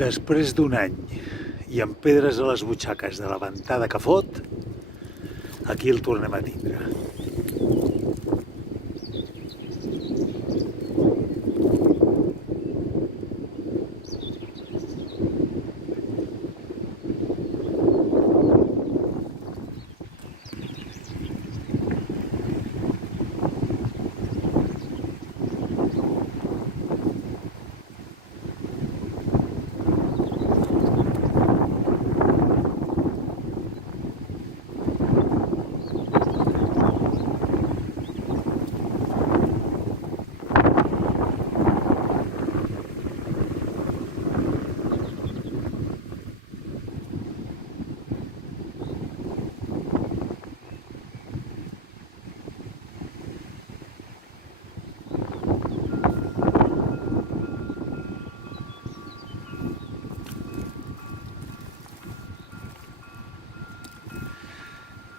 Després d'un any i amb pedres a les butxaques de la ventada que fot, aquí el tornem a tindre.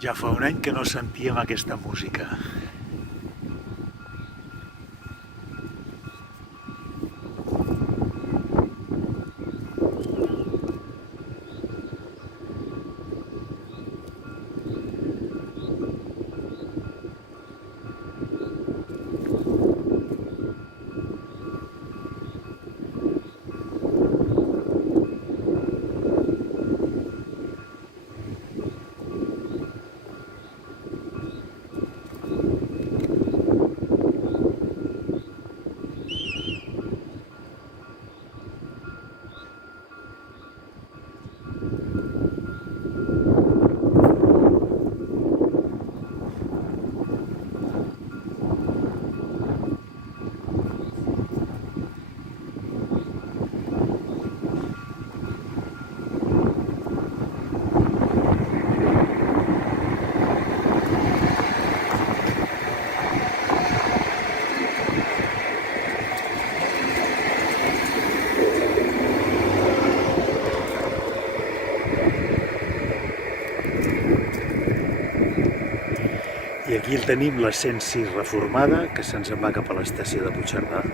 Ja fa un any que no sentíem aquesta música. I aquí el tenim, la 106 reformada, que se'ns en va cap a l'estació de Puigcerdà.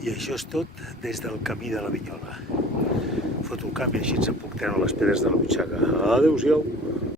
I això és tot des del camí de la Vinyola. Foto el camp i així ens en puc treure les pedres de la butxaca. Adéu-siau!